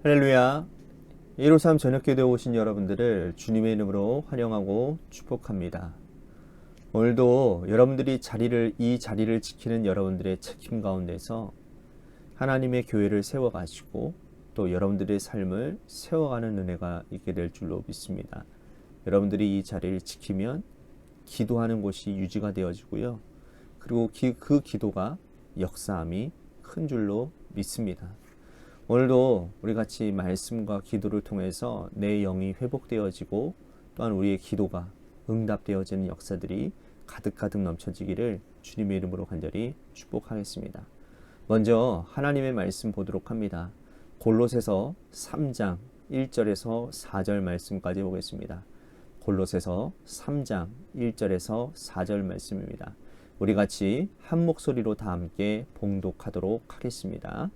할렐루야. 153 저녁기도에 오신 여러분들을 주님의 이름으로 환영하고 축복합니다. 오늘도 여러분들이 이 자리를 지키는 여러분들의 책임 가운데서 하나님의 교회를 세워가시고 또 여러분들의 삶을 세워가는 은혜가 있게 될 줄로 믿습니다. 여러분들이 이 자리를 지키면 기도하는 곳이 유지가 되어지고요. 그리고 그 기도가 역사함이 큰 줄로 믿습니다. 오늘도 우리 같이 말씀과 기도를 통해서 내 영이 회복되어지고 또한 우리의 기도가 응답되어지는 역사들이 가득가득 넘쳐지기를 주님의 이름으로 간절히 축복하겠습니다. 먼저 하나님의 말씀 보도록 합니다. 골로새서 3장 1절에서 4절 말씀까지 보겠습니다. 골로새서 3장 1절에서 4절 말씀입니다. 우리 같이 한 목소리로 다 함께 봉독하도록 하겠습니다.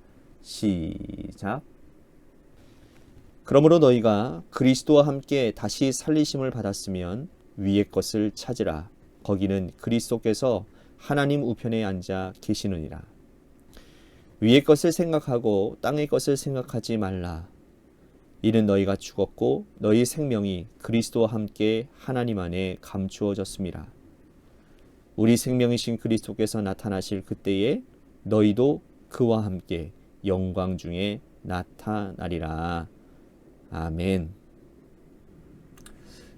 시작. 그러므로 너희가 그리스도와 함께 다시 살리심을 받았으면 위의 것을 찾으라. 거기는 그리스도께서 하나님 우편에 앉아 계시느니라. 위의 것을 생각하고 땅의 것을 생각하지 말라. 이는 너희가 죽었고 너희 생명이 그리스도와 함께 하나님 안에 감추어졌음이라. 우리 생명이신 그리스도께서 나타나실 그때에 너희도 그와 함께 영광 중에 나타나리라. 아멘.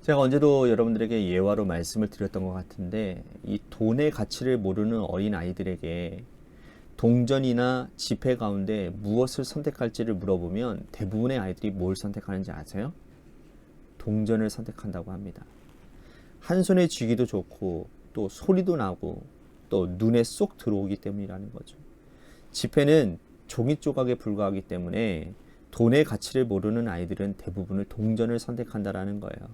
제가 언제도 여러분들에게 예화로 말씀을 드렸던 것 같은데 이 돈의 가치를 모르는 어린 아이들에게 동전이나 지폐 가운데 무엇을 선택할지를 물어보면 대부분의 아이들이 뭘 선택하는지 아세요? 동전을 선택한다고 합니다. 한 손에 쥐기도 좋고 또 소리도 나고 또 눈에 쏙 들어오기 때문이라는 거죠. 지폐는 종이 조각에 불과하기 때문에 돈의 가치를 모르는 아이들은 대부분을 동전을 선택한다라는 거예요.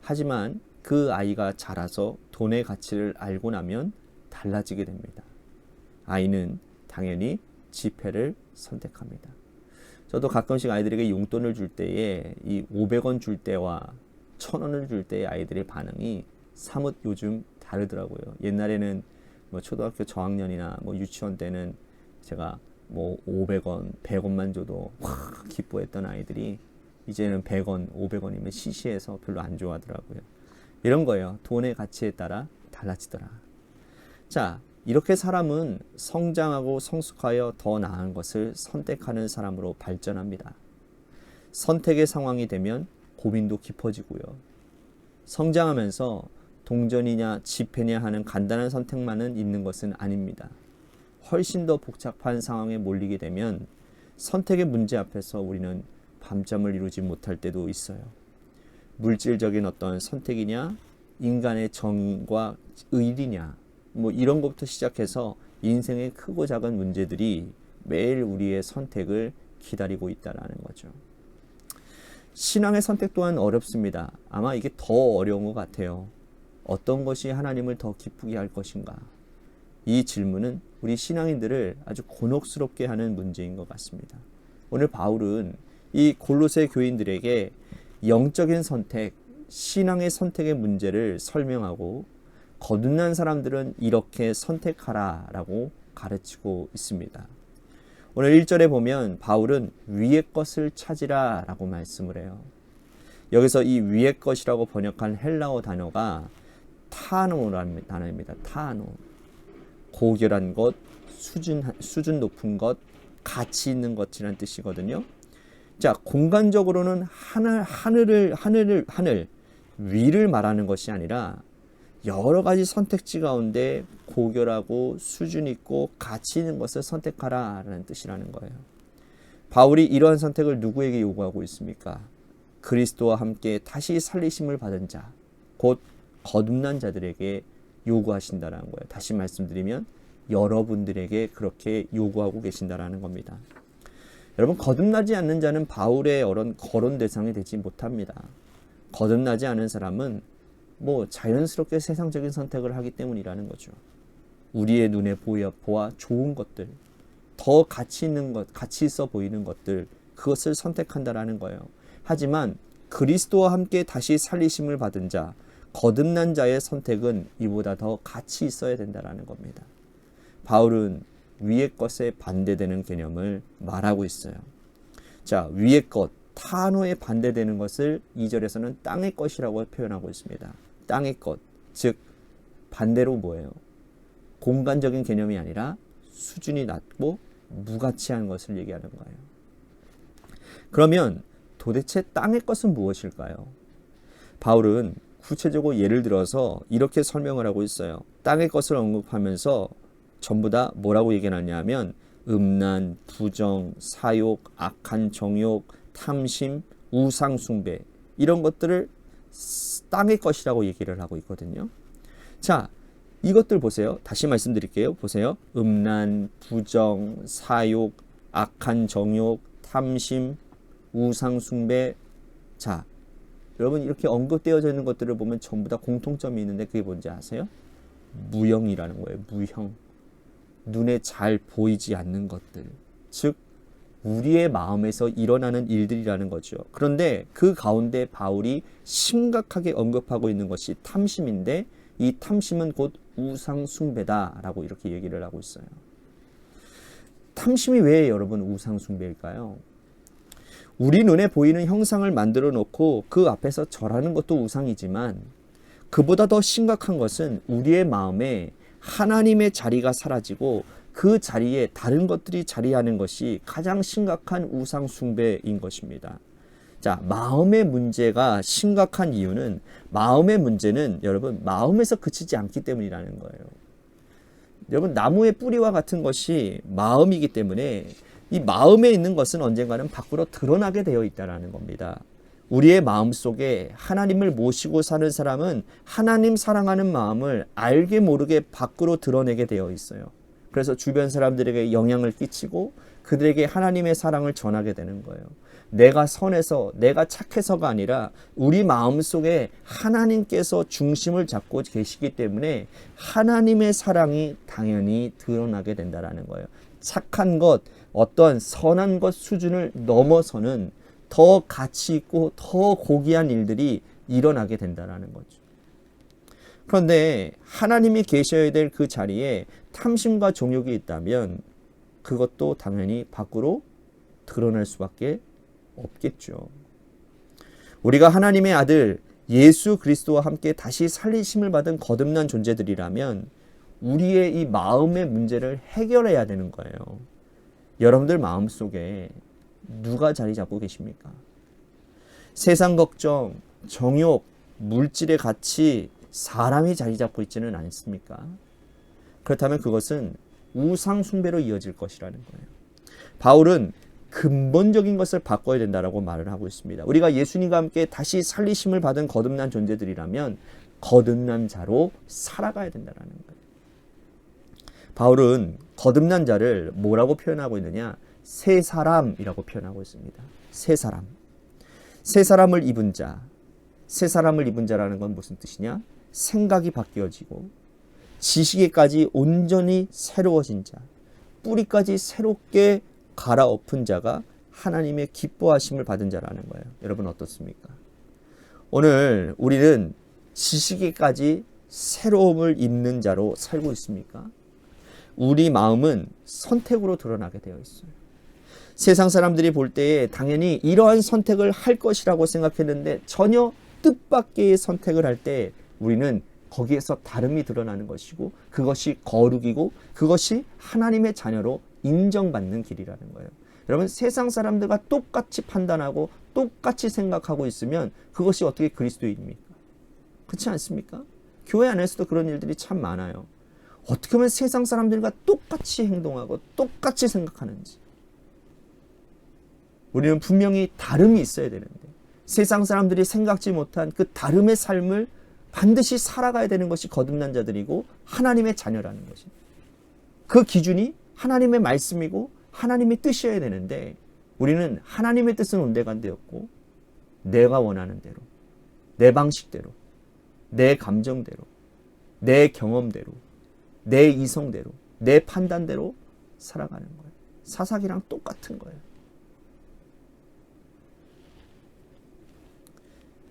하지만 그 아이가 자라서 돈의 가치를 알고 나면 달라지게 됩니다. 아이는 당연히 지폐를 선택합니다. 저도 가끔씩 아이들에게 용돈을 줄 때에 이 500원 줄 때와 1000원을 줄 때의 아이들의 반응이 사뭇 요즘 다르더라고요. 옛날에는 초등학교 저학년이나 유치원 때는 제가 500원, 100원만 줘도 확 기뻐했던 아이들이 이제는 100원, 500원이면 시시해서 별로 안 좋아하더라고요. 이런 거예요. 돈의 가치에 따라 달라지더라. 자, 이렇게 사람은 성장하고 성숙하여 더 나은 것을 선택하는 사람으로 발전합니다. 선택의 상황이 되면 고민도 깊어지고요. 성장하면서 동전이냐 지폐냐 하는 간단한 선택만은 있는 것은 아닙니다. 훨씬 더 복잡한 상황에 몰리게 되면 선택의 문제 앞에서 우리는 밤잠을 이루지 못할 때도 있어요. 물질적인 어떤 선택이냐, 인간의 정의과 의리냐, 이런 것부터 시작해서 인생의 크고 작은 문제들이 매일 우리의 선택을 기다리고 있다는 거죠. 신앙의 선택 또한 어렵습니다. 아마 이게 더 어려운 것 같아요. 어떤 것이 하나님을 더 기쁘게 할 것인가? 이 질문은 우리 신앙인들을 아주 곤혹스럽게 하는 문제인 것 같습니다. 오늘 바울은 이 골로새 교인들에게 영적인 선택, 신앙의 선택의 문제를 설명하고 거듭난 사람들은 이렇게 선택하라 라고 가르치고 있습니다. 오늘 1절에 보면 바울은 위의 것을 찾으라 라고 말씀을 해요. 여기서 이 위의 것이라고 번역한 헬라어 단어가 타노라는 단어입니다. 타노. 고결한 것, 수준 높은 것, 가치 있는 것이라는 뜻이거든요. 자, 공간적으로는 하늘 위를 말하는 것이 아니라 여러 가지 선택지 가운데 고결하고 수준 있고 가치 있는 것을 선택하라라는 뜻이라는 거예요. 바울이 이러한 선택을 누구에게 요구하고 있습니까? 그리스도와 함께 다시 살리심을 받은 자, 곧 거듭난 자들에게 요구하신다는 거예요. 다시 말씀드리면 여러분들에게 그렇게 요구하고 계신다는 겁니다. 여러분, 거듭나지 않는 자는 바울의 거론 대상이 되지 못합니다. 거듭나지 않은 사람은 자연스럽게 세상적인 선택을 하기 때문이라는 거죠. 우리의 눈에 보아 좋은 것들, 더 가치 있는 것, 가치 있어 보이는 것들, 그것을 선택한다라는 거예요. 하지만 그리스도와 함께 다시 살리심을 받은 자, 거듭난 자의 선택은 이보다 더 가치 있어야 된다는 겁니다. 바울은 위의 것에 반대되는 개념을 말하고 있어요. 자, 위의 것, 탄호에 반대되는 것을 2절에서는 땅의 것이라고 표현하고 있습니다. 땅의 것, 즉 반대로 뭐예요? 공간적인 개념이 아니라 수준이 낮고 무가치한 것을 얘기하는 거예요. 그러면 도대체 땅의 것은 무엇일까요? 바울은 구체적으로 예를 들어서 이렇게 설명을 하고 있어요. 땅의 것을 언급하면서 전부 다 뭐라고 얘기하냐면 음란, 부정, 사욕, 악한 정욕, 탐심, 우상 숭배 이런 것들을 땅의 것이라고 얘기를 하고 있거든요. 자, 이것들 보세요. 다시 말씀드릴게요. 보세요. 음란, 부정, 사욕, 악한 정욕, 탐심, 우상 숭배. 자, 여러분 이렇게 언급되어져 있는 것들을 보면 전부 다 공통점이 있는데 그게 뭔지 아세요? 무형이라는 거예요. 무형. 눈에 잘 보이지 않는 것들. 즉 우리의 마음에서 일어나는 일들이라는 거죠. 그런데 그 가운데 바울이 심각하게 언급하고 있는 것이 탐심인데 이 탐심은 곧 우상 숭배다라고 이렇게 얘기를 하고 있어요. 탐심이 왜 여러분 우상 숭배일까요? 우리 눈에 보이는 형상을 만들어 놓고 그 앞에서 절하는 것도 우상이지만 그보다 더 심각한 것은 우리의 마음에 하나님의 자리가 사라지고 그 자리에 다른 것들이 자리하는 것이 가장 심각한 우상 숭배인 것입니다. 자, 마음의 문제가 심각한 이유는 마음의 문제는 여러분 마음에서 그치지 않기 때문이라는 거예요. 여러분 나무의 뿌리와 같은 것이 마음이기 때문에 이 마음에 있는 것은 언젠가는 밖으로 드러나게 되어 있다는 겁니다. 우리의 마음속에 하나님을 모시고 사는 사람은 하나님 사랑하는 마음을 알게 모르게 밖으로 드러내게 되어 있어요. 그래서 주변 사람들에게 영향을 끼치고 그들에게 하나님의 사랑을 전하게 되는 거예요. 내가 선해서 내가 착해서가 아니라 우리 마음속에 하나님께서 중심을 잡고 계시기 때문에 하나님의 사랑이 당연히 드러나게 된다는 거예요. 착한 것, 어떤 선한 것 수준을 넘어서는 더 가치 있고 더 고귀한 일들이 일어나게 된다는 거죠. 그런데 하나님이 계셔야 될 그 자리에 탐심과 정욕이 있다면 그것도 당연히 밖으로 드러날 수밖에 없겠죠. 우리가 하나님의 아들 예수 그리스도와 함께 다시 살리심을 받은 거듭난 존재들이라면 우리의 이 마음의 문제를 해결해야 되는 거예요. 여러분들 마음속에 누가 자리 잡고 계십니까? 세상 걱정, 정욕, 물질의 가치, 사람이 자리 잡고 있지는 않습니까? 그렇다면 그것은 우상 숭배로 이어질 것이라는 거예요. 바울은 근본적인 것을 바꿔야 된다라고 말을 하고 있습니다. 우리가 예수님과 함께 다시 살리심을 받은 거듭난 존재들이라면 거듭난 자로 살아가야 된다는 거예요. 바울은 거듭난 자를 뭐라고 표현하고 있느냐? 새 사람이라고 표현하고 있습니다. 새 사람. 새 사람을 입은 자. 새 사람을 입은 자라는 건 무슨 뜻이냐? 생각이 바뀌어지고 지식에까지 온전히 새로워진 자. 뿌리까지 새롭게 갈아엎은 자가 하나님의 기뻐하심을 받은 자라는 거예요. 여러분 어떻습니까? 오늘 우리는 지식에까지 새로움을 입는 자로 살고 있습니까? 우리 마음은 선택으로 드러나게 되어 있어요. 세상 사람들이 볼 때에 당연히 이러한 선택을 할 것이라고 생각했는데 전혀 뜻밖의 선택을 할 때 우리는 거기에서 다름이 드러나는 것이고 그것이 거룩이고 그것이 하나님의 자녀로 인정받는 길이라는 거예요. 여러분 세상 사람들과 똑같이 판단하고 똑같이 생각하고 있으면 그것이 어떻게 그리스도인입니까? 그렇지 않습니까? 교회 안에서도 그런 일들이 참 많아요. 어떻게 하면 세상 사람들과 똑같이 행동하고 똑같이 생각하는지. 우리는 분명히 다름이 있어야 되는데 세상 사람들이 생각지 못한 그 다름의 삶을 반드시 살아가야 되는 것이 거듭난 자들이고 하나님의 자녀라는 것입니다. 그 기준이 하나님의 말씀이고 하나님의 뜻이어야 되는데 우리는 하나님의 뜻은 온데간데였고 내가 원하는 대로, 내 방식대로, 내 감정대로, 내 경험대로, 내 이성대로, 내 판단대로 살아가는 거예요. 사사기랑 똑같은 거예요.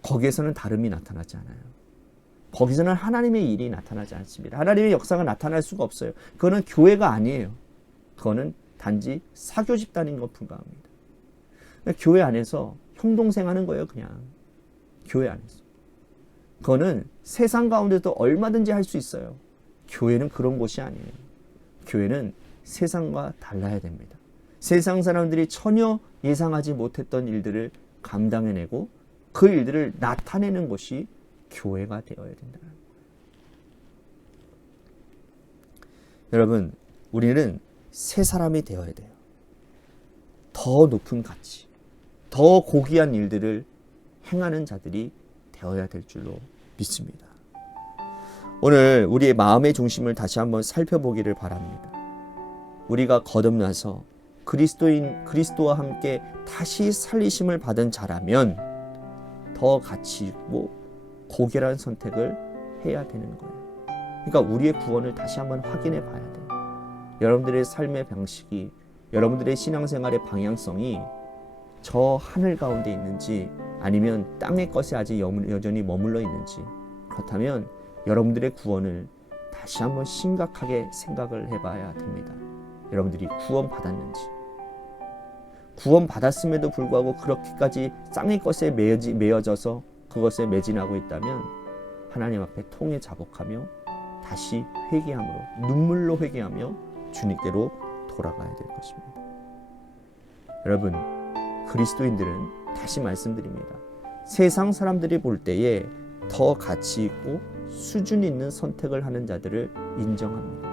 거기에서는 다름이 나타나지 않아요. 거기서는 하나님의 일이 나타나지 않습니다. 하나님의 역사가 나타날 수가 없어요. 그거는 교회가 아니에요. 그거는 단지 사교 집단인 것 불과합니다. 교회 안에서 형동생 하는 거예요. 그냥 교회 안에서. 그거는 세상 가운데도 얼마든지 할 수 있어요. 교회는 그런 곳이 아니에요. 교회는 세상과 달라야 됩니다. 세상 사람들이 전혀 예상하지 못했던 일들을 감당해내고 그 일들을 나타내는 곳이 교회가 되어야 된다. 여러분, 우리는 새 사람이 되어야 돼요. 더 높은 가치, 더 고귀한 일들을 행하는 자들이 되어야 될 줄로 믿습니다. 오늘 우리의 마음의 중심을 다시 한번 살펴보기를 바랍니다. 우리가 거듭나서 그리스도와 함께 다시 살리심을 받은 자라면 더 가치 있고 고귀한 선택을 해야 되는 거예요. 그러니까 우리의 구원을 다시 한번 확인해 봐야 돼요. 여러분들의 삶의 방식이, 여러분들의 신앙생활의 방향성이 저 하늘 가운데 있는지 아니면 땅의 것이 아직 여전히 머물러 있는지, 그렇다면 여러분들의 구원을 다시 한번 심각하게 생각을 해봐야 됩니다. 여러분들이 구원 받았는지, 구원 받았음에도 불구하고 그렇게까지 땅의 것에 매여져서 그것에 매진하고 있다면 하나님 앞에 통해 자복하며 다시 회개함으로, 눈물로 회개하며 주님께로 돌아가야 될 것입니다. 여러분, 그리스도인들은 다시 말씀드립니다. 세상 사람들이 볼 때에 더 가치 있고 수준 있는 선택을 하는 자들을 인정합니다.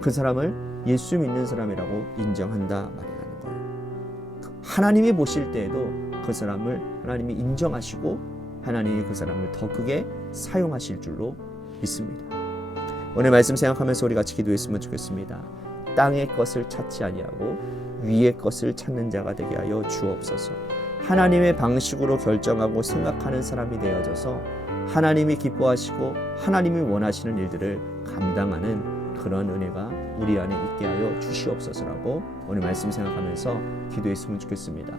그 사람을 예수 믿는 사람이라고 인정한다 말이라는 거예요. 하나님이 보실 때에도 그 사람을 하나님이 인정하시고 하나님이 그 사람을 더 크게 사용하실 줄로 믿습니다. 오늘 말씀 생각하면서 우리 같이 기도했으면 좋겠습니다. 땅의 것을 찾지 아니하고 위의 것을 찾는 자가 되게 하여 주옵소서. 하나님의 방식으로 결정하고 생각하는 사람이 되어져서 하나님이 기뻐하시고 하나님이 원하시는 일들을 감당하는 그런 은혜가 우리 안에 있게 하여 주시옵소서라고 오늘 말씀 생각하면서 기도했으면 좋겠습니다.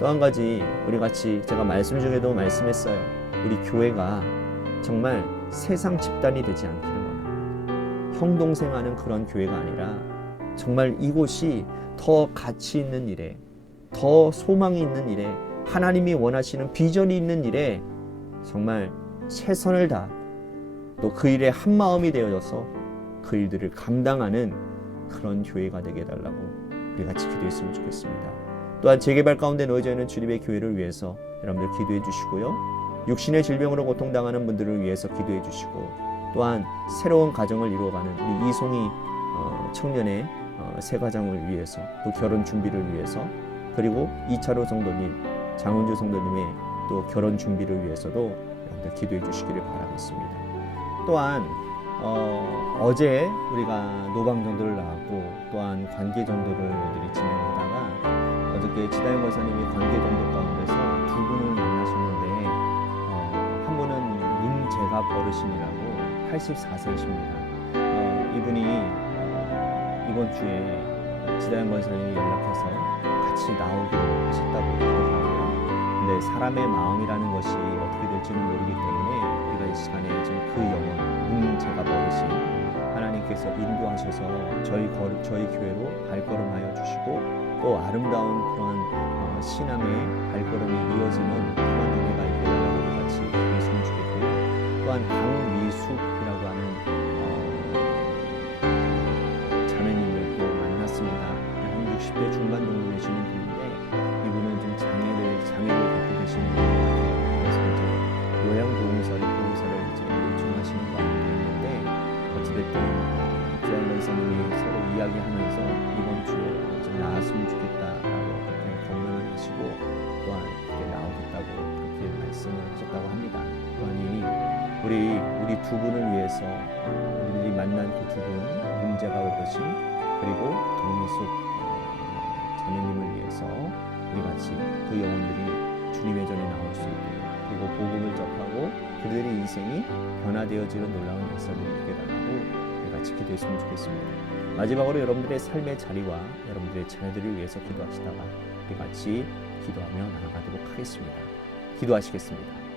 또 한 가지, 우리 같이, 제가 말씀 중에도 말씀했어요. 우리 교회가 정말 세상 집단이 되지 않기를 원합니다. 형동생하는 그런 교회가 아니라 정말 이곳이 더 가치 있는 일에, 더 소망이 있는 일에, 하나님이 원하시는 비전이 있는 일에 정말 최선을 다하, 또 그 일에 한 마음이 되어져서 그 일들을 감당하는 그런 교회가 되게 해달라고 우리 같이 기도했으면 좋겠습니다. 또한 재개발 가운데 놓여져 있는 주님의 교회를 위해서 여러분들 기도해 주시고요. 육신의 질병으로 고통당하는 분들을 위해서 기도해 주시고, 또한 새로운 가정을 이루어가는 우리 이송이 청년의 새 가정을 위해서, 또 결혼 준비를 위해서, 그리고 이차로 성도님, 장은주 성도님의 또 결혼 준비를 위해서도 여러분들 기도해 주시기를 바라겠습니다. 또한 어제 우리가 노방전도를 나왔고, 또한 관계전도를 진행하다가 어저께 지다영 권사님이 관계전도 가운데서 두 분을 만나셨는데, 한 분은 문재갑 어르신이라고 84세이십니다. 이분이 이번 주에 지다영 권사님이 연락해서 같이 나오기로 하셨다고 그러더라고요. 근데 사람의 마음이라는 것이 어떻게 될지는 모르기 때문에 우리가 이 시간에 지금 그 영혼 문재갑 어르신 하나님께서 인도하셔서 저희 교회로 발걸음하여 주시고, 또 아름다운 그런 신앙의 발걸음이 이어지는 그런 은혜가 있게 달라고 같이 기도했으면 좋겠고요. 또한 강미숙이라고 하는 자매님을 또 만났습니다. 한 60대 중반 정도 되시는 분인데, 이분은 좀 장애를 갖고 계시는 분 같아요. 그래서 이제 요양보험사를 이제 요청하시는 것 같은데, 어찌됐든 지한 권사님이 서로 이야기하면서 이번 주에 좀 나았으면 좋겠다라고 그렇게 권면을 하시고, 또한 나오겠다고 그렇게 말씀을 하셨다고 합니다. 그러니 우리 두 분을 위해서, 우리 만난 그 두 분, 문제가 어르신 그리고 강미숙 자매님을 위해서 우리 같이 그 영혼들이 주님의 전에 나올 수 있고, 그리고 복음을 접하고 그들의 인생이 변화되어지는 놀라운 역사들이 있게 달라고 우리 같이 기도했으면 좋겠습니다. 마지막으로 여러분들의 삶의 자리와 여러분들의 자녀들을 위해서 기도하시다가 우리 같이 기도하며 나아가도록 하겠습니다. 기도하시겠습니다.